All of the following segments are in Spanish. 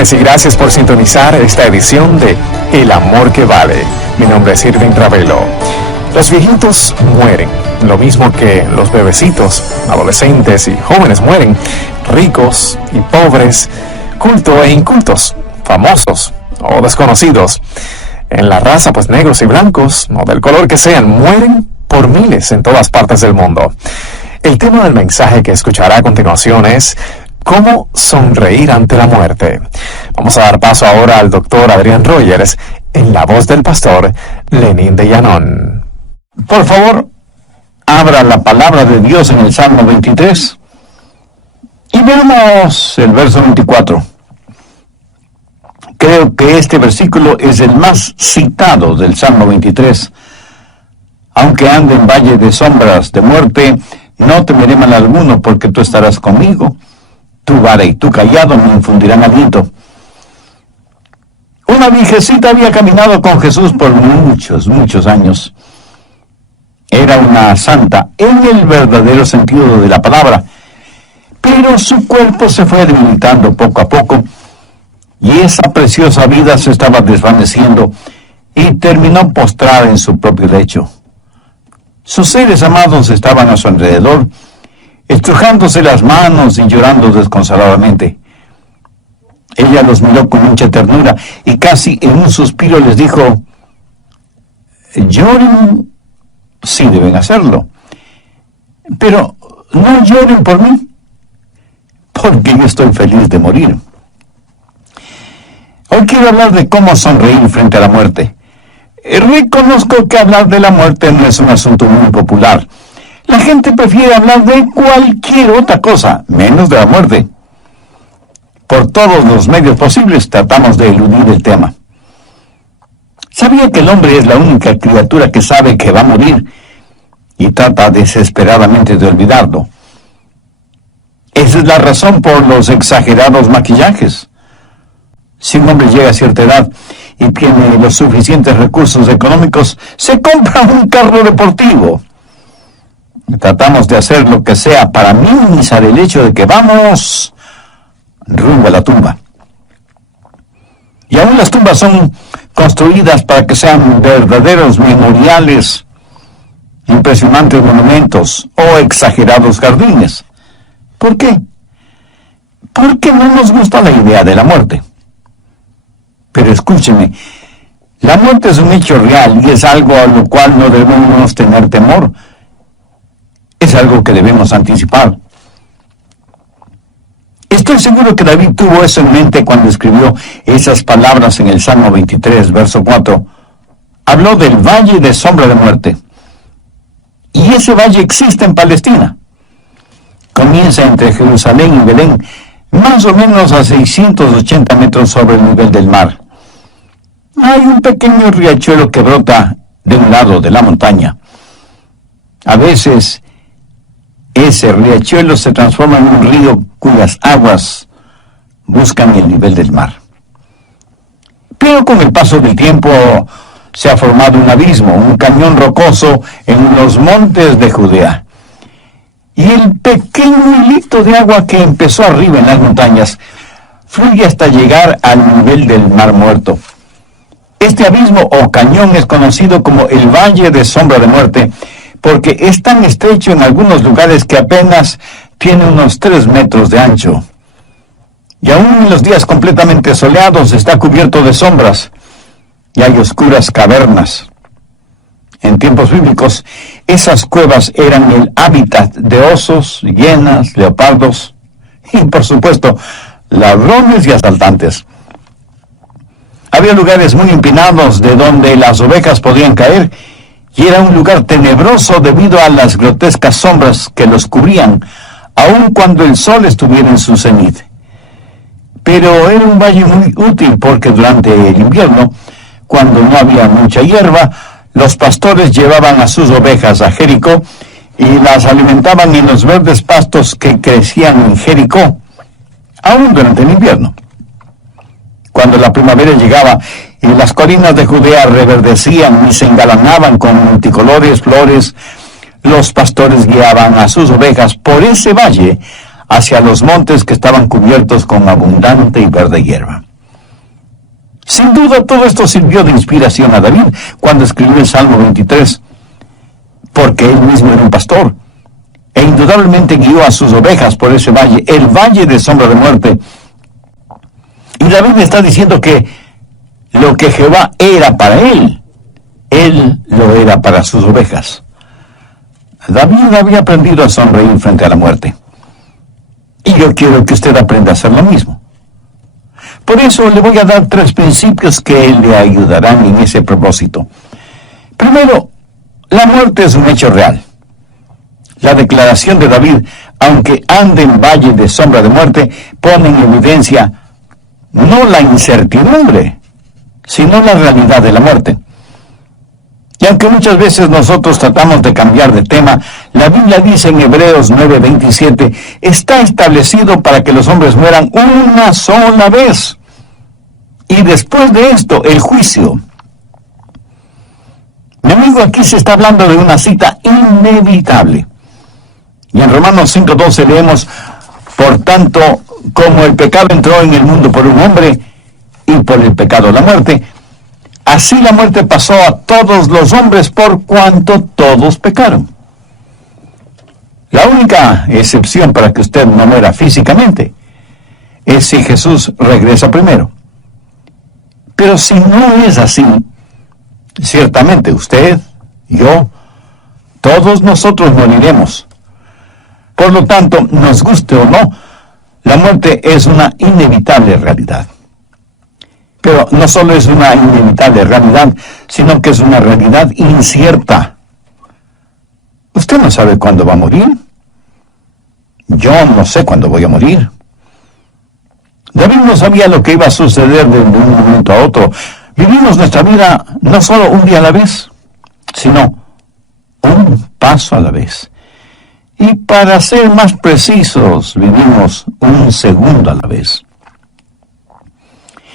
Bendiciones y gracias por sintonizar esta edición de El Amor que Vale. Mi nombre es Irving Ravelo. Los viejitos mueren, lo mismo que los bebecitos, adolescentes y jóvenes mueren, ricos y pobres, cultos e incultos, famosos o desconocidos. En la raza, pues negros y blancos, o del color que sean, mueren por miles en todas partes del mundo. El tema del mensaje que escuchará a continuación es ¿cómo sonreír ante la muerte? Vamos a dar paso ahora al doctor Adrián Rogers en la voz del pastor Lenín de Llanón. Por favor, abra la palabra de Dios en el Salmo 23 y veamos el verso 24. Creo que este versículo es el más citado del Salmo 23. Aunque ande en valle de sombras de muerte, no temeré mal alguno, porque tú estarás conmigo. Tu vara y tu cayado me infundirán aliento. Una viejecita había caminado con Jesús por muchos años. Era una santa en el verdadero sentido de la palabra, pero su cuerpo se fue debilitando poco a poco, y esa preciosa vida se estaba desvaneciendo y terminó postrada en su propio lecho. Sus seres amados estaban a su alrededor, estrujándose las manos y llorando desconsoladamente. Ella los miró con mucha ternura y casi en un suspiro les dijo: lloren, sí deben hacerlo, pero no lloren por mí, porque yo estoy feliz de morir. Hoy quiero hablar de cómo sonreír frente a la muerte. Reconozco que hablar de la muerte no es un asunto muy popular. La gente prefiere hablar de cualquier otra cosa, menos de la muerte. Por todos los medios posibles tratamos de eludir el tema. ¿Sabía que el hombre es la única criatura que sabe que va a morir y trata desesperadamente de olvidarlo? Esa es la razón por los exagerados maquillajes. Si un hombre llega a cierta edad y tiene los suficientes recursos económicos, se compra un carro deportivo. Tratamos de hacer lo que sea para minimizar el hecho de que vamos rumbo a la tumba. Y aún las tumbas son construidas para que sean verdaderos memoriales, impresionantes monumentos o exagerados jardines. ¿Por qué? Porque no nos gusta la idea de la muerte. Pero escúcheme, la muerte es un hecho real y es algo a lo cual no debemos tener temor. Es algo que debemos anticipar. Estoy seguro que David tuvo eso en mente cuando escribió esas palabras en el Salmo 23, verso 4. Habló del valle de sombra de muerte. Y ese valle existe en Palestina. Comienza entre Jerusalén y Belén, más o menos a 680 metros sobre el nivel del mar. Hay un pequeño riachuelo que brota de un lado de la montaña. A veces, ese riachuelo se transforma en un río cuyas aguas buscan el nivel del mar. Pero con el paso del tiempo se ha formado un abismo, un cañón rocoso en los montes de Judea. Y el pequeño hilito de agua que empezó arriba en las montañas fluye hasta llegar al nivel del Mar Muerto. Este abismo o cañón es conocido como el Valle de Sombra de Muerte, porque es tan estrecho en algunos lugares que apenas tiene unos 3 metros de ancho. Y aún en los días completamente soleados está cubierto de sombras, y hay oscuras cavernas. En tiempos bíblicos, esas cuevas eran el hábitat de osos, hienas, leopardos y, por supuesto, ladrones y asaltantes. Había lugares muy empinados de donde las ovejas podían caer, y era un lugar tenebroso debido a las grotescas sombras que los cubrían, aun cuando el sol estuviera en su cenit. Pero era un valle muy útil porque durante el invierno, cuando no había mucha hierba, los pastores llevaban a sus ovejas a Jericó y las alimentaban en los verdes pastos que crecían en Jericó, aún durante el invierno. Cuando la primavera llegaba y las colinas de Judea reverdecían y se engalanaban con multicolores flores, los pastores guiaban a sus ovejas por ese valle hacia los montes que estaban cubiertos con abundante y verde hierba. Sin duda todo esto sirvió de inspiración a David cuando escribió el Salmo 23, porque él mismo era un pastor, e indudablemente guió a sus ovejas por ese valle, el valle de sombra de muerte. Y David está diciendo que lo que Jehová era para él lo era para sus ovejas. David había aprendido a sonreír frente a la muerte. Y yo quiero que usted aprenda a hacer lo mismo. Por eso le voy a dar 3 principios que le ayudarán en ese propósito. Primero, la muerte es un hecho real. La declaración de David, aunque ande en valle de sombra de muerte, pone en evidencia no la incertidumbre, sino la realidad de la muerte. Y aunque muchas veces nosotros tratamos de cambiar de tema, la Biblia dice en Hebreos 9:27, está establecido para que los hombres mueran una sola vez. Y después de esto, el juicio. Mi amigo, aquí se está hablando de una cita inevitable. Y en Romanos 5:12 leemos, por tanto, como el pecado entró en el mundo por un hombre, y por el pecado la muerte, así la muerte pasó a todos los hombres por cuanto todos pecaron. La única excepción para que usted no muera físicamente es si Jesús regresa primero. Pero si no es así, ciertamente usted, yo, todos nosotros moriremos. Por lo tanto, nos guste o no, la muerte es una inevitable realidad. Pero no solo es una inevitable realidad, sino que es una realidad incierta. Usted no sabe cuándo va a morir. Yo no sé cuándo voy a morir. David no sabía lo que iba a suceder de un momento a otro. Vivimos nuestra vida no solo un día a la vez, sino un paso a la vez. Y para ser más precisos, vivimos un segundo a la vez.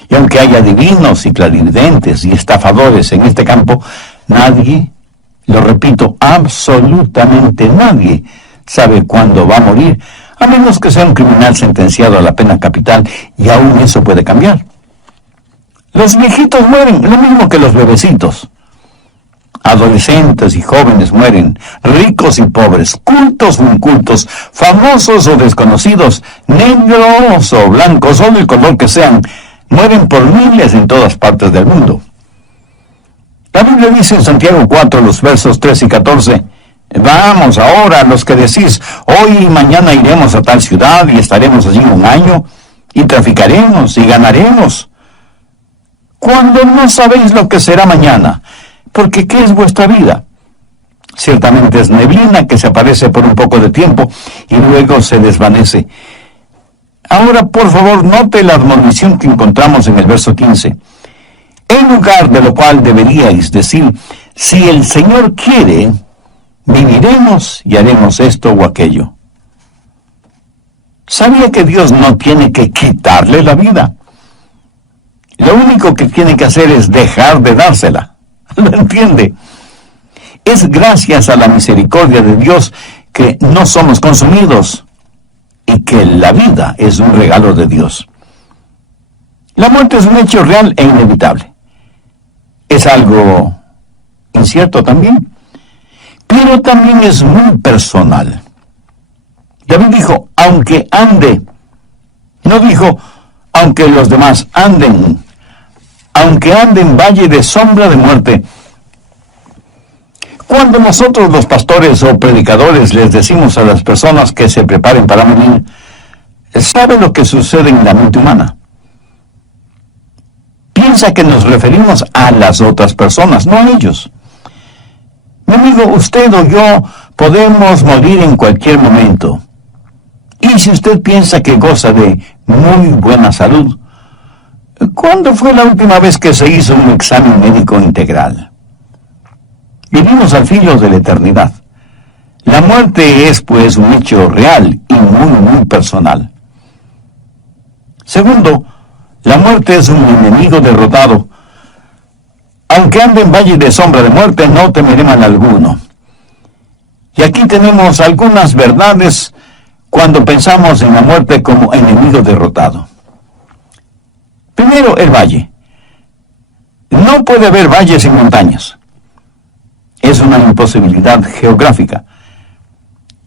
Y aunque haya divinos y clarividentes y estafadores en este campo, nadie, lo repito, absolutamente nadie sabe cuándo va a morir, a menos que sea un criminal sentenciado a la pena capital, y aún eso puede cambiar. Los viejitos mueren, lo mismo que los bebecitos. Adolescentes y jóvenes mueren, ricos y pobres, cultos o incultos, famosos o desconocidos, negros o blancos, o del color que sean, mueren por miles en todas partes del mundo. La Biblia dice en Santiago 4, los versos 3 y 14, vamos ahora, los que decís, hoy y mañana iremos a tal ciudad y estaremos allí un año, y traficaremos y ganaremos, cuando no sabéis lo que será mañana, porque ¿qué es vuestra vida? Ciertamente es neblina que se aparece por un poco de tiempo y luego se desvanece. Ahora, por favor, note la admonición que encontramos en el verso 15. En lugar de lo cual deberíais decir, si el Señor quiere, viviremos y haremos esto o aquello. ¿Sabía que Dios no tiene que quitarle la vida? Lo único que tiene que hacer es dejar de dársela. ¿Lo entiende? Es gracias a la misericordia de Dios que no somos consumidos y que la vida es un regalo de Dios. La muerte es un hecho real e inevitable. Es algo incierto también, pero también es muy personal. David dijo, aunque ande, no dijo, aunque los demás anden, aunque ande en valle de sombra de muerte. Cuando nosotros los pastores o predicadores les decimos a las personas que se preparen para morir, ¿sabe lo que sucede en la mente humana? Piensa que nos referimos a las otras personas, no a ellos. Mi amigo, usted o yo podemos morir en cualquier momento. Y si usted piensa que goza de muy buena salud, ¿cuándo fue la última vez que se hizo un examen médico integral? Vivimos al filo de la eternidad. La muerte es, pues, un hecho real y muy personal. Segundo, la muerte es un enemigo derrotado. Aunque ande en valle de sombra de muerte, no temeré mal alguno. Y aquí tenemos algunas verdades cuando pensamos en la muerte como enemigo derrotado. Primero, el valle. puede haber valles y montañas. Es una imposibilidad geográfica.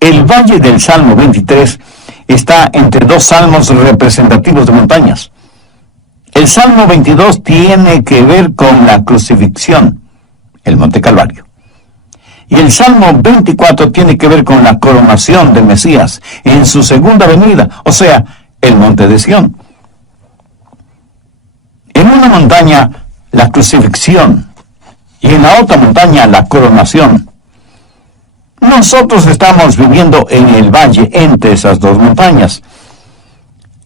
El valle del Salmo 23 está entre dos salmos representativos de montañas. El Salmo 22 tiene que ver con la crucifixión, el Monte Calvario. Y el Salmo 24 tiene que ver con la coronación del Mesías en su segunda venida, o sea, el Monte de Sión. En una montaña, la crucifixión, y en la otra montaña, la coronación. Nosotros estamos viviendo en el valle entre esas dos montañas.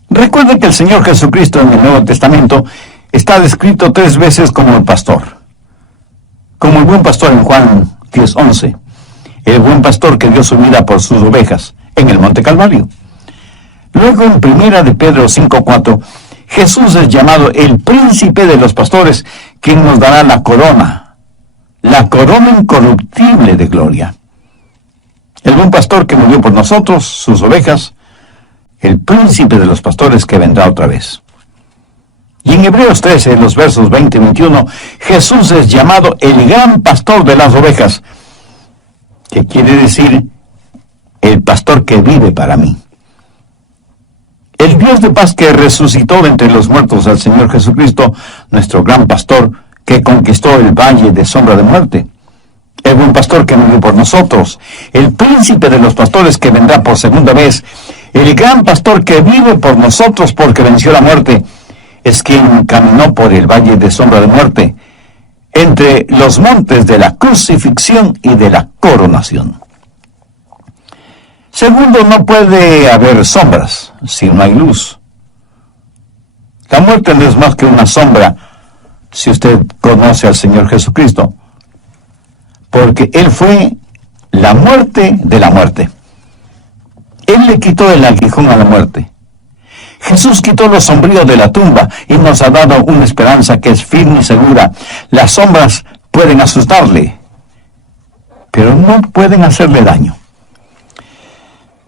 Recuerde que el Señor Jesucristo en el Nuevo Testamento está descrito 3 veces como el pastor. Como el buen pastor en Juan 10:11. El buen pastor que dio su vida por sus ovejas en el Monte Calvario. Luego en 1 de Pedro 5:4, Jesús es llamado el príncipe de los pastores, quien nos dará la corona incorruptible de gloria. El buen pastor que murió por nosotros, sus ovejas, el príncipe de los pastores que vendrá otra vez. Y en Hebreos 13, los versos 20 y 21, Jesús es llamado el gran pastor de las ovejas, que quiere decir el pastor que vive para mí. El Dios de paz que resucitó de entre los muertos al Señor Jesucristo, nuestro gran pastor, que conquistó el valle de sombra de muerte. El buen pastor que murió por nosotros, el príncipe de los pastores que vendrá por segunda vez, el gran pastor que vive por nosotros porque venció la muerte, es quien caminó por el valle de sombra de muerte, entre los montes de la crucifixión y de la coronación. Segundo, no puede haber sombras si no hay luz. La muerte no es más que una sombra si usted conoce al Señor Jesucristo, porque Él fue la muerte de la muerte. Él le quitó el aguijón a la muerte. Jesús quitó lo sombrío de la tumba y nos ha dado una esperanza que es firme y segura. Las sombras pueden asustarle, pero no pueden hacerle daño.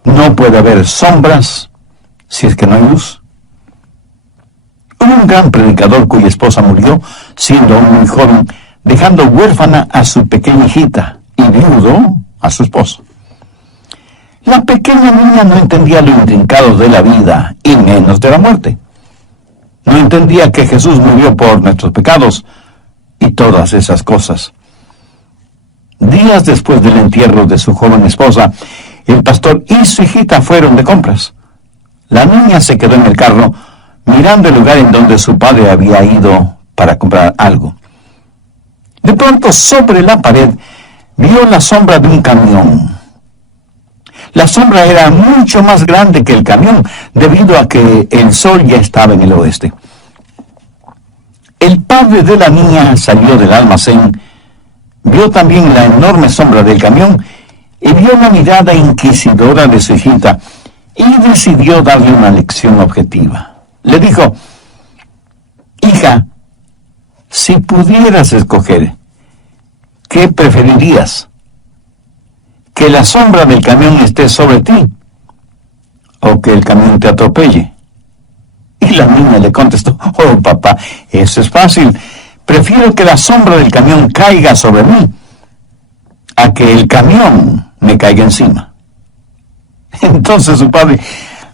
No puede haber sombras si es que no hay luz. Hubo un gran predicador cuya esposa murió siendo aún muy joven, dejando huérfana a su pequeña hijita y viudo a su esposo. La pequeña niña no entendía lo intrincado de la vida y menos de la muerte. No entendía que Jesús murió por nuestros pecados y todas esas cosas. Días después del entierro de su joven esposa, el pastor y su hijita fueron de compras. La niña se quedó en el carro mirando el lugar en donde su padre había ido para comprar algo. De pronto, sobre la pared, vio la sombra de un camión. La sombra era mucho más grande que el camión, debido a que el sol ya estaba en el oeste. El padre de la niña salió del almacén, vio también la enorme sombra del camión y vio la mirada inquisidora de su hijita y decidió darle una lección objetiva. Le dijo: hija, si pudieras escoger, ¿qué preferirías? ¿Que la sombra del camión esté sobre ti o que el camión te atropelle? Y la niña le contestó: oh papá, eso es fácil. Prefiero que la sombra del camión caiga sobre mí a que el camión me caiga encima. Entonces su padre,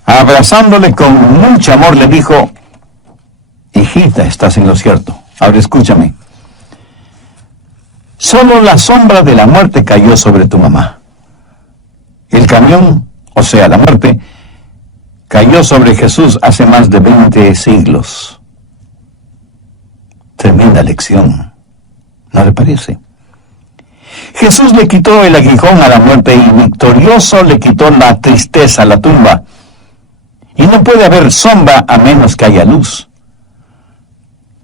abrazándole con mucho amor, le dijo: hijita, estás en lo cierto. Ahora escúchame. Solo la sombra de la muerte cayó sobre tu mamá. El camión, o sea, la muerte, cayó sobre Jesús hace más de 20 siglos. Tremenda lección, ¿no le parece? Jesús le quitó el aguijón a la muerte y victorioso le quitó la tristeza a la tumba. Y no puede haber sombra a menos que haya luz.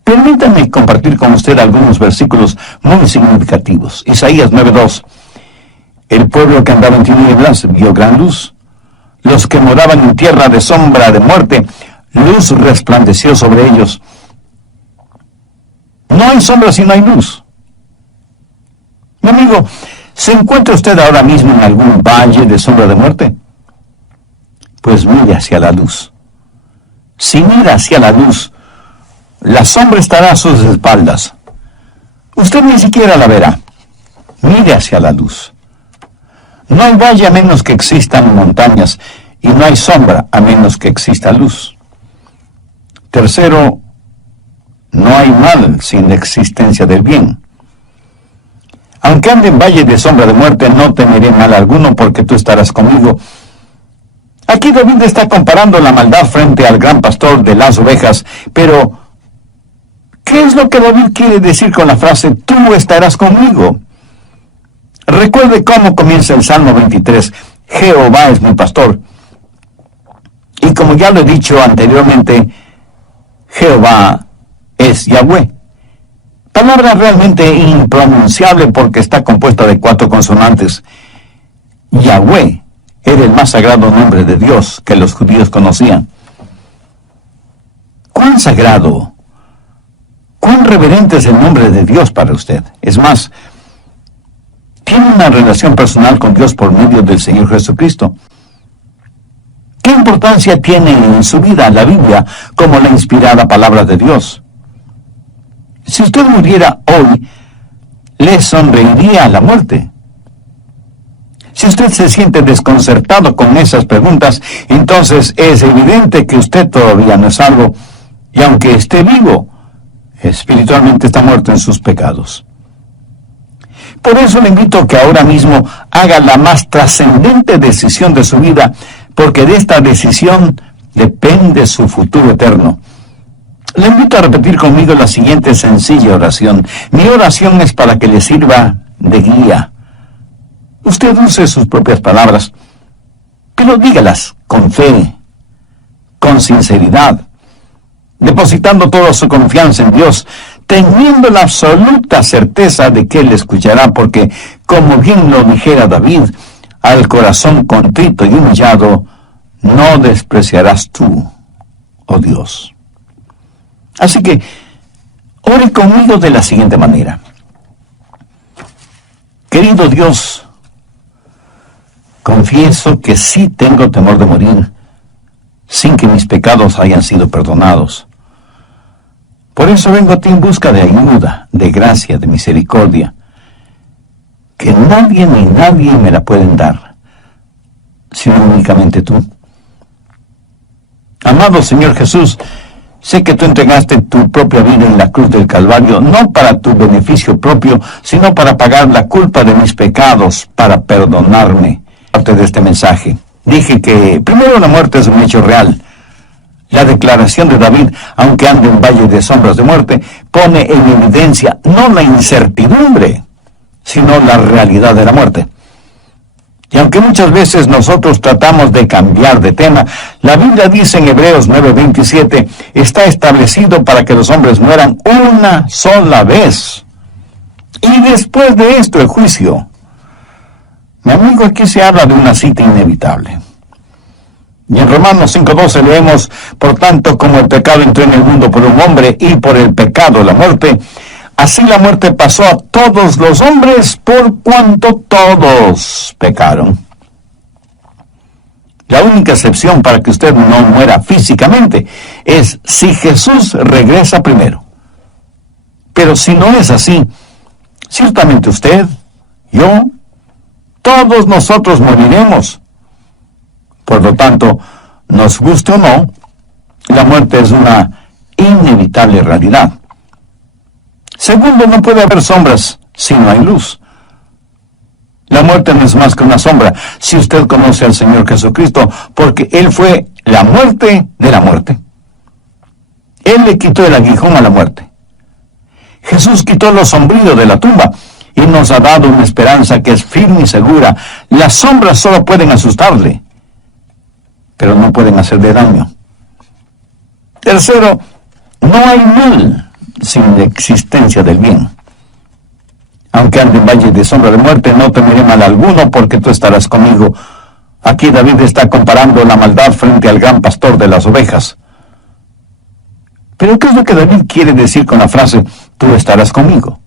Permítame compartir con usted algunos versículos muy significativos. Isaías 9:2. El pueblo que andaba en tinieblas vio gran luz. Los que moraban en tierra de sombra de muerte, luz resplandeció sobre ellos. No hay sombra si no hay luz. Mi amigo, ¿se encuentra usted ahora mismo en algún valle de sombra de muerte? Pues mire hacia la luz. Si mira hacia la luz, la sombra estará a sus espaldas, usted ni siquiera la verá. Mire hacia la luz. No hay valle a menos que existan montañas, y no hay sombra a menos que exista luz. Tercero, no hay mal sin la existencia del bien. Aunque ande en valle de sombra de muerte, no temeré mal alguno, porque tú estarás conmigo. Aquí David está comparando la maldad frente al gran pastor de las ovejas, pero ¿qué es lo que David quiere decir con la frase, tú estarás conmigo? Recuerde cómo comienza el Salmo 23, Jehová es mi pastor. Y como ya lo he dicho anteriormente, Jehová es Yahweh. Palabra realmente impronunciable porque está compuesta de 4 consonantes. Yahweh era el más sagrado nombre de Dios que los judíos conocían. ¿Cuán sagrado, cuán reverente es el nombre de Dios para usted? Es más, tiene una relación personal con Dios por medio del Señor Jesucristo. ¿Qué importancia tiene en su vida la Biblia como la inspirada palabra de Dios? Si usted muriera hoy, ¿le sonreiría la muerte? Si usted se siente desconcertado con esas preguntas, entonces es evidente que usted todavía no es salvo, y aunque esté vivo, espiritualmente está muerto en sus pecados. Por eso le invito a que ahora mismo haga la más trascendente decisión de su vida, porque de esta decisión depende su futuro eterno. Le invito a repetir conmigo la siguiente sencilla oración. Mi oración es para que le sirva de guía. Usted use sus propias palabras, pero dígalas con fe, con sinceridad, depositando toda su confianza en Dios, teniendo la absoluta certeza de que Él le escuchará, porque, como bien lo dijera David, al corazón contrito y humillado, no despreciarás tú, oh Dios. Así que, ore conmigo de la siguiente manera. Querido Dios, confieso que sí tengo temor de morir, sin que mis pecados hayan sido perdonados. Por eso vengo a ti en busca de ayuda, de gracia, de misericordia, que nadie ni nadie me la pueden dar, sino únicamente tú. Amado Señor Jesús, sé que tú entregaste tu propia vida en la cruz del Calvario, no para tu beneficio propio, sino para pagar la culpa de mis pecados, para perdonarme. Parte de este mensaje, dije que primero la muerte es un hecho real. La declaración de David, aunque ande en valle de sombras de muerte, pone en evidencia no la incertidumbre, sino la realidad de la muerte. Y aunque muchas veces nosotros tratamos de cambiar de tema, la Biblia dice en Hebreos 9:27, está establecido para que los hombres mueran una sola vez. Y después de esto el juicio. Mi amigo, aquí se habla de una cita inevitable. Y en Romanos 5:12 leemos, por tanto, como el pecado entró en el mundo por un hombre y por el pecado la muerte, así la muerte pasó a todos los hombres por cuanto todos pecaron. La única excepción para que usted no muera físicamente es si Jesús regresa primero. Pero si no es así, ciertamente usted, yo, todos nosotros moriremos. Por lo tanto, nos guste o no, la muerte es una inevitable realidad. Segundo, no puede haber sombras si no hay luz. La muerte no es más que una sombra, si usted conoce al Señor Jesucristo, porque Él fue la muerte de la muerte. Él le quitó el aguijón a la muerte. Jesús quitó lo sombrío de la tumba y nos ha dado una esperanza que es firme y segura. Las sombras solo pueden asustarle, pero no pueden hacerle daño. Tercero, no hay mal sin la existencia del bien. Aunque ande en valle de sombra de muerte, no temeré mal alguno, porque tú estarás conmigo. Aquí David está comparando la maldad frente al gran pastor de las ovejas. Pero ¿qué es lo que David quiere decir con la frase, tú estarás conmigo?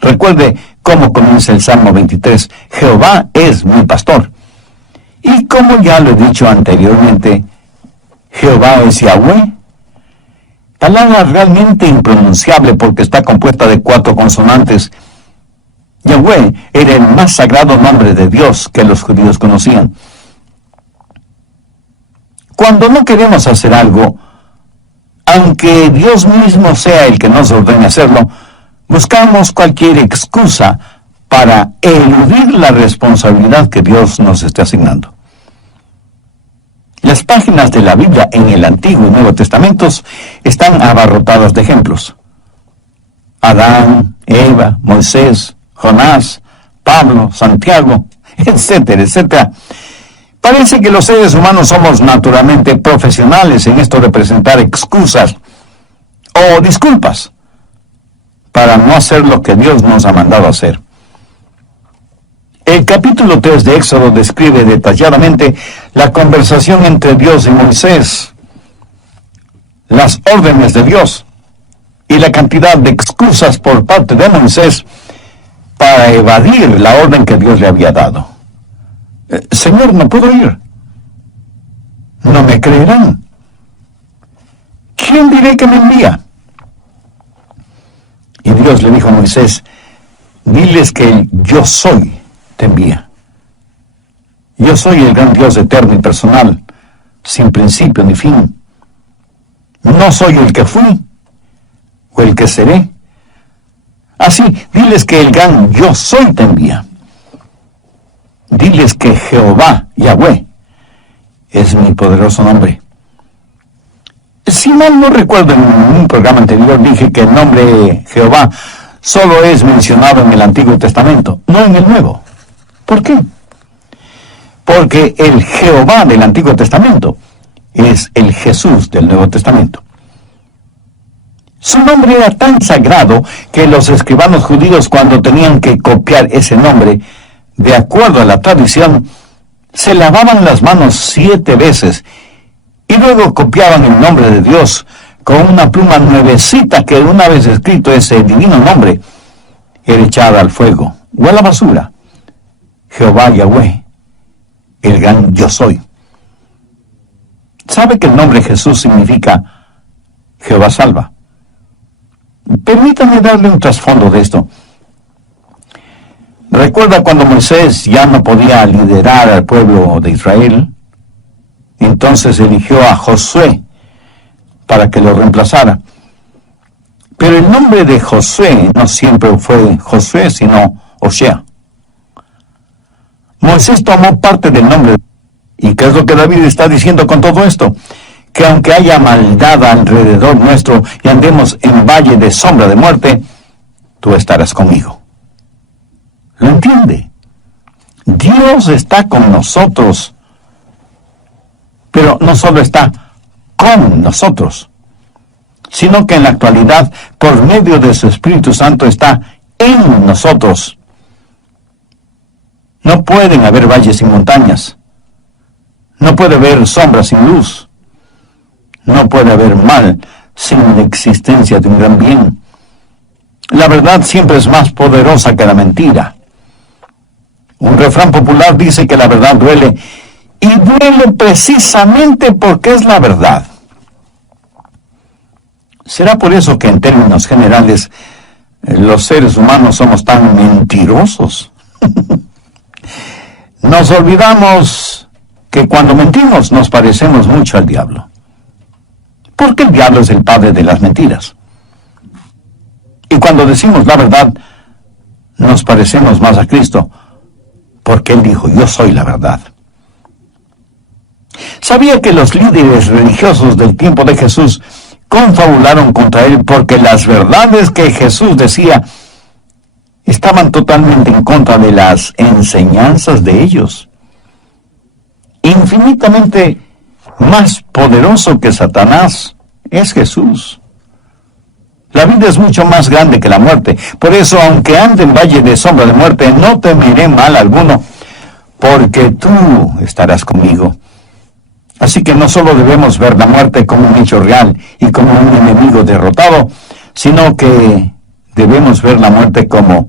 Recuerde cómo comienza el Salmo 23, Jehová es mi pastor. Y como ya lo he dicho anteriormente, Jehová es Yahweh. palabra realmente impronunciable porque está compuesta de 4 consonantes. Yahweh era el más sagrado nombre de Dios que los judíos conocían. Cuando no queremos hacer algo, aunque Dios mismo sea el que nos ordene hacerlo, buscamos cualquier excusa para eludir la responsabilidad que Dios nos está asignando. Las páginas de la Biblia en el Antiguo y Nuevo Testamentos están abarrotadas de ejemplos. Adán, Eva, Moisés, Jonás, Pablo, Santiago, etcétera, etcétera. Parece que los seres humanos somos naturalmente profesionales en esto de presentar excusas o disculpas para no hacer lo que Dios nos ha mandado hacer. El capítulo 3 de Éxodo describe detalladamente la conversación entre Dios y Moisés, las órdenes de Dios y la cantidad de excusas por parte de Moisés para evadir la orden que Dios le había dado. Señor, no puedo ir. No me creerán. ¿Quién diré que me envía? Y Dios le dijo a Moisés, diles que el yo soy te envía. Yo soy el gran Dios eterno y personal, sin principio ni fin. No soy el que fui o el que seré. Así, diles que el gran yo soy te envía. Diles que Jehová, Yahweh, es mi poderoso nombre. Si mal no recuerdo, en un programa anterior dije que el nombre Jehová solo es mencionado en el Antiguo Testamento, no en el Nuevo. ¿Por qué? Porque el Jehová del Antiguo Testamento es el Jesús del Nuevo Testamento. Su nombre era tan sagrado que los escribanos judíos, cuando tenían que copiar ese nombre, de acuerdo a la tradición, se lavaban las manos 7 veces y luego copiaban el nombre de Dios con una pluma nuevecita que una vez escrito ese divino nombre era echada al fuego o a la basura. Jehová Yahweh, el gran yo soy. ¿Sabe que el nombre Jesús significa Jehová salva? Permítame darle un trasfondo de esto. ¿Recuerda cuando Moisés ya no podía liderar al pueblo de Israel? Entonces eligió a Josué para que lo reemplazara. Pero el nombre de Josué no siempre fue Josué, sino Osea. Moisés tomó parte del nombre. ¿Y qué es lo que David está diciendo con todo esto? Que aunque haya maldad alrededor nuestro y andemos en valle de sombra de muerte, tú estarás conmigo. ¿Lo entiende? Dios está con nosotros, pero no solo está con nosotros, sino que en la actualidad, por medio de su Espíritu Santo, está en nosotros. No pueden haber valles sin montañas. No puede haber sombra sin luz. No puede haber mal sin la existencia de un gran bien. La verdad siempre es más poderosa que la mentira. Un refrán popular dice que la verdad duele, y duele precisamente porque es la verdad. ¿Será por eso que en términos generales los seres humanos somos tan mentirosos? Nos olvidamos que cuando mentimos nos parecemos mucho al diablo. Porque el diablo es el padre de las mentiras. Y cuando decimos la verdad, nos parecemos más a Cristo, porque Él dijo, yo soy la verdad. ¿Sabía que los líderes religiosos del tiempo de Jesús confabularon contra Él porque las verdades que Jesús decía estaban totalmente en contra de las enseñanzas de ellos? Infinitamente más poderoso que Satanás es Jesús. La vida es mucho más grande que la muerte. Por eso, aunque ande en valle de sombra de muerte, no temeré mal alguno, porque tú estarás conmigo. Así que no solo debemos ver la muerte como un hecho real y como un enemigo derrotado, sino que debemos ver la muerte como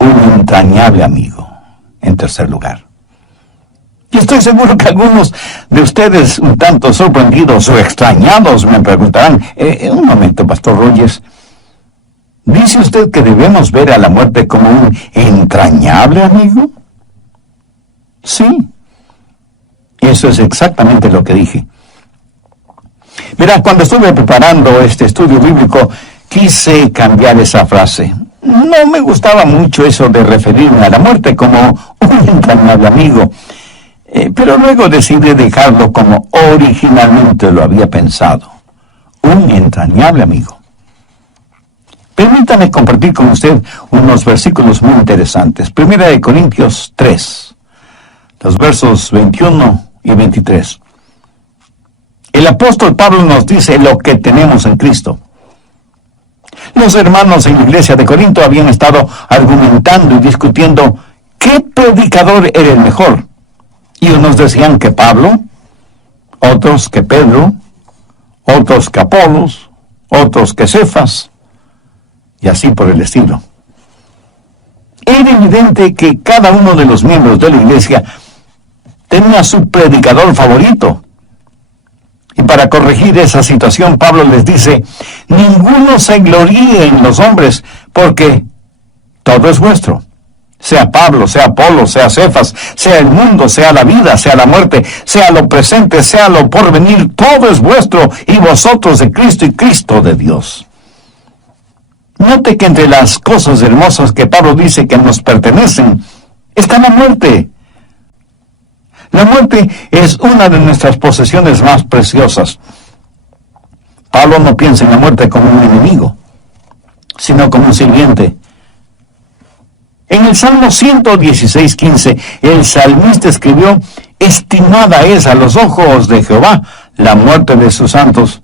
un entrañable amigo. En tercer lugar, Y estoy seguro que algunos de ustedes, un tanto sorprendidos o extrañados, me preguntarán, un momento, Pastor Rogers, ¿dice usted que debemos ver a la muerte como un entrañable amigo? Sí, eso es exactamente lo que dije. Mira, cuando estuve preparando este estudio bíblico, quise cambiar esa frase. No me gustaba mucho eso de referirme a la muerte como un entrañable amigo, pero luego decidí dejarlo como originalmente lo había pensado, un entrañable amigo. Permítame compartir con usted unos versículos muy interesantes. 1 Corintios 3, los versos 21 y 23. El apóstol Pablo nos dice lo que tenemos en Cristo. Los hermanos en la iglesia de Corinto habían estado argumentando y discutiendo qué predicador era el mejor. Y unos decían que Pablo, otros que Pedro, otros que Apolos, otros que Cefas, y así por el estilo. Era evidente que cada uno de los miembros de la iglesia tenía su predicador favorito. Y para corregir esa situación, Pablo les dice, ninguno se gloríe en los hombres, porque todo es vuestro. Sea Pablo, sea Apolo, sea Cefas, sea el mundo, sea la vida, sea la muerte, sea lo presente, sea lo porvenir, todo es vuestro, y vosotros de Cristo y Cristo de Dios. Note que entre las cosas hermosas que Pablo dice que nos pertenecen, está la muerte. La muerte es una de nuestras posesiones más preciosas. Pablo no piensa en la muerte como un enemigo, sino como un sirviente. En el Salmo 116:15, el salmista escribió, estimada es a los ojos de Jehová la muerte de sus santos.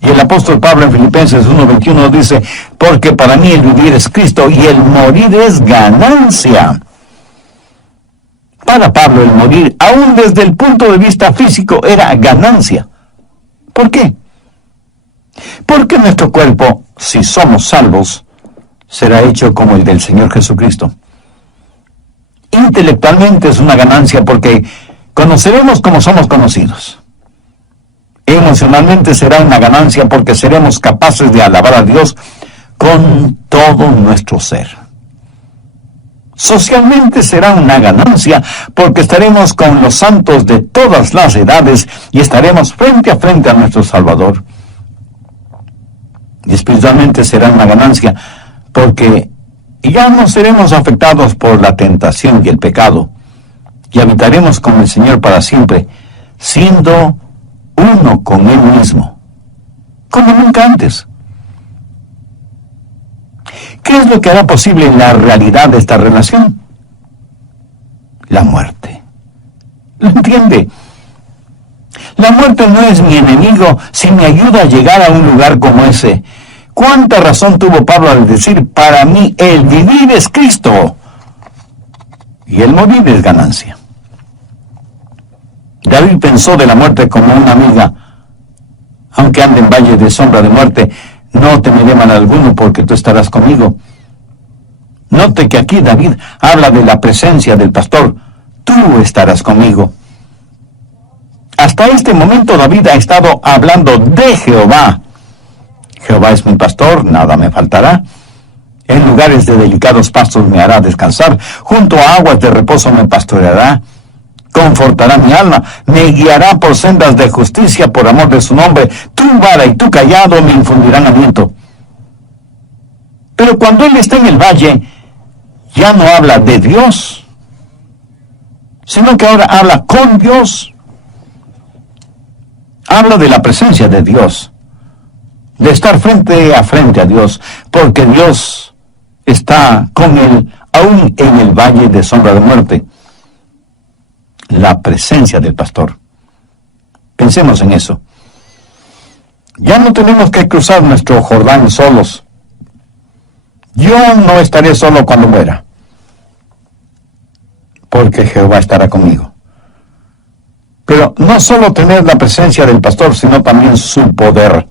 Y el apóstol Pablo en Filipenses 1:21 dice, porque para mí el vivir es Cristo y el morir es ganancia. Para Pablo el morir, aún desde el punto de vista físico, era ganancia. ¿Por qué? Porque nuestro cuerpo, si somos salvos, será hecho como el del Señor Jesucristo. Intelectualmente es una ganancia porque conoceremos como somos conocidos. Emocionalmente será una ganancia porque seremos capaces de alabar a Dios con todo nuestro ser. Socialmente será una ganancia porque estaremos con los santos de todas las edades y estaremos frente a frente a nuestro Salvador. Y espiritualmente será una ganancia porque ya no seremos afectados por la tentación y el pecado y habitaremos con el Señor para siempre, siendo uno con Él mismo, como nunca antes. ¿Qué es lo que hará posible la realidad de esta relación? La muerte. ¿Lo entiende? La muerte no es mi enemigo si me ayuda a llegar a un lugar como ese. ¿Cuánta razón tuvo Pablo al decir, para mí el vivir es Cristo y el morir es ganancia? David pensó de la muerte como una amiga. Aunque ande en valle de sombra de muerte, no temeré mal alguno porque tú estarás conmigo. Note que aquí David habla de la presencia del pastor. Tú estarás conmigo. Hasta este momento David ha estado hablando de Jehová. Jehová es mi pastor, nada me faltará. En lugares de delicados pastos me hará descansar. Junto a aguas de reposo me pastoreará. Confortará mi alma, me guiará por sendas de justicia por amor de su nombre. Tu vara y tu cayado me infundirán aliento. Pero cuando él está en el valle, ya no habla de Dios, sino que ahora habla con Dios. Habla de la presencia de Dios, de estar frente a Dios, porque Dios está con él, aún en el valle de sombra de muerte. La presencia del pastor. Pensemos en eso. Ya no tenemos que cruzar nuestro Jordán solos. Yo no estaré solo cuando muera, porque Jehová estará conmigo. Pero no solo tener la presencia del pastor, sino también su poder.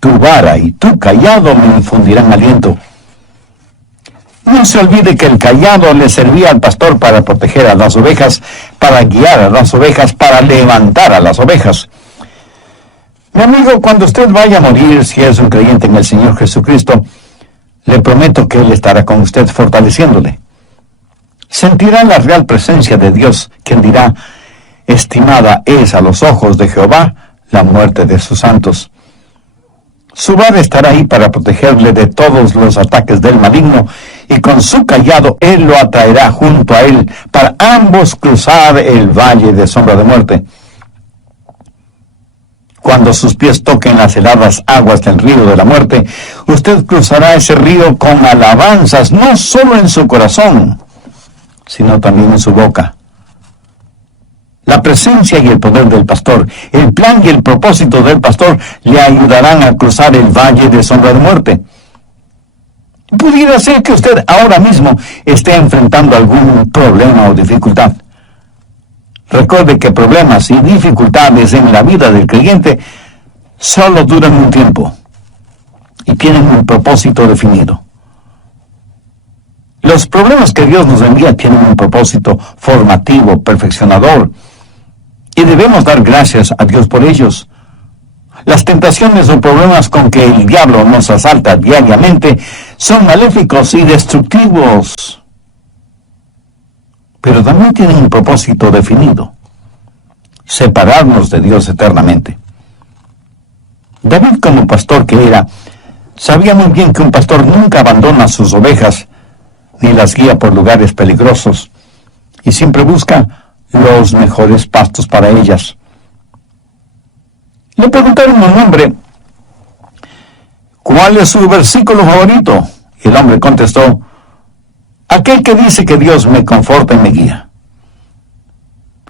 Tu vara y tu cayado me infundirán aliento. No se olvide que el cayado le servía al pastor para proteger a las ovejas, para guiar a las ovejas, para levantar a las ovejas. Mi amigo, cuando usted vaya a morir, si es un creyente en el Señor Jesucristo, le prometo que Él estará con usted fortaleciéndole. Sentirá la real presencia de Dios, quien dirá: estimada es a los ojos de Jehová la muerte de sus santos. Su vara estará ahí para protegerle de todos los ataques del maligno, y con su cayado Él lo atraerá junto a Él, para ambos cruzar el valle de sombra de muerte. Cuando sus pies toquen las heladas aguas del río de la muerte, usted cruzará ese río con alabanzas, no solo en su corazón, sino también en su boca. La presencia y el poder del pastor, el plan y el propósito del pastor le ayudarán a cruzar el valle de sombra de muerte. Pudiera ser que usted ahora mismo esté enfrentando algún problema o dificultad. Recuerde que problemas y dificultades en la vida del creyente solo duran un tiempo y tienen un propósito definido. Los problemas que Dios nos envía tienen un propósito formativo, perfeccionador, y debemos dar gracias a Dios por ellos. Las tentaciones o problemas con que el diablo nos asalta diariamente son maléficos y destructivos, pero también tienen un propósito definido: separarnos de Dios eternamente. David, como pastor que era, sabía muy bien que un pastor nunca abandona sus ovejas ni las guía por lugares peligrosos, y siempre busca los mejores pastos para ellas. Le preguntaron a un hombre: ¿cuál es su versículo favorito? Y el hombre contestó: aquel que dice que Dios me conforta y me guía.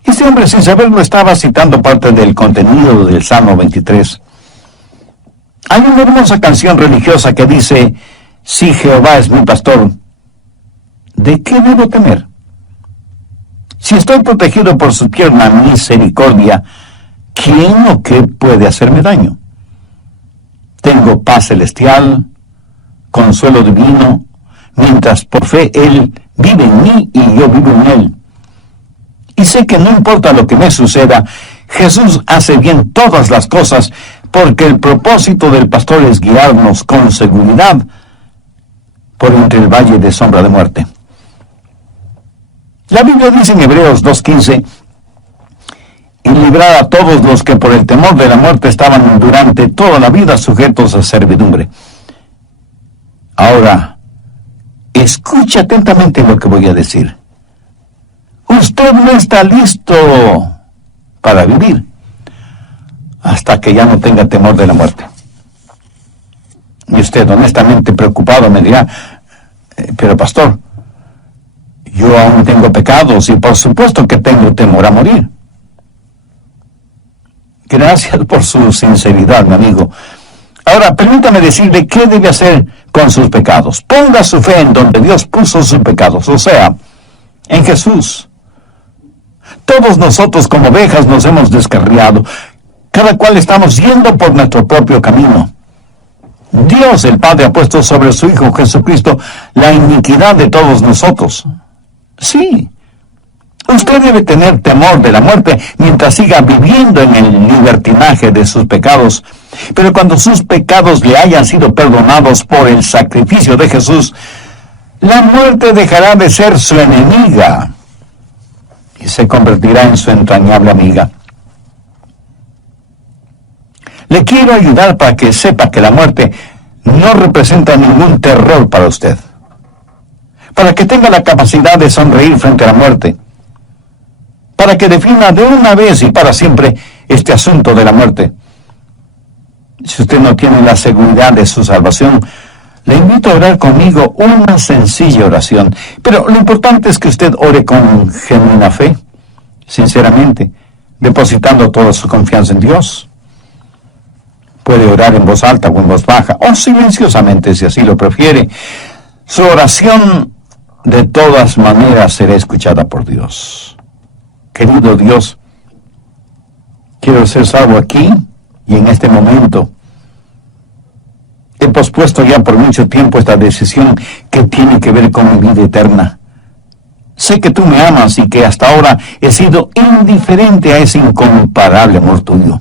Este hombre, sin saberlo, estaba citando parte del contenido del Salmo 23. Hay una hermosa canción religiosa que dice: si Jehová es mi pastor, ¿de qué debo temer? Si estoy protegido por su tierna misericordia, ¿quién o qué puede hacerme daño? Tengo paz celestial, consuelo divino, mientras por fe Él vive en mí y yo vivo en Él. Y sé que no importa lo que me suceda, Jesús hace bien todas las cosas, porque el propósito del pastor es guiarnos con seguridad por entre el valle de sombra de muerte. La Biblia dice en Hebreos 2:15: y librar a todos los que por el temor de la muerte estaban durante toda la vida sujetos a servidumbre. Ahora, escuche atentamente lo que voy a decir. Usted no está listo para vivir hasta que ya no tenga temor de la muerte. Y usted, honestamente preocupado, me dirá: pero pastor, yo aún tengo pecados y por supuesto que tengo temor a morir. Gracias por su sinceridad, mi amigo. Ahora, permítame decirle qué debe hacer con sus pecados. Ponga su fe en donde Dios puso sus pecados, o sea, en Jesús. Todos nosotros como ovejas nos hemos descarriado. Cada cual estamos yendo por nuestro propio camino. Dios, el Padre, ha puesto sobre su Hijo Jesucristo la iniquidad de todos nosotros. Sí, usted debe tener temor de la muerte mientras siga viviendo en el libertinaje de sus pecados. Pero cuando sus pecados le hayan sido perdonados por el sacrificio de Jesús, la muerte dejará de ser su enemiga y se convertirá en su entrañable amiga. Le quiero ayudar para que sepa que la muerte no representa ningún terror para usted, para que tenga la capacidad de sonreír frente a la muerte, para que defina de una vez y para siempre este asunto de la muerte. Si usted no tiene la seguridad de su salvación, le invito a orar conmigo una sencilla oración. Pero lo importante es que usted ore con genuina fe, sinceramente, depositando toda su confianza en Dios. Puede orar en voz alta o en voz baja, o silenciosamente si así lo prefiere. Su oración de todas maneras será escuchada por Dios. Querido Dios, quiero ser salvo aquí y en este momento. He pospuesto ya por mucho tiempo esta decisión que tiene que ver con mi vida eterna. Sé que tú me amas y que hasta ahora he sido indiferente a ese incomparable amor tuyo.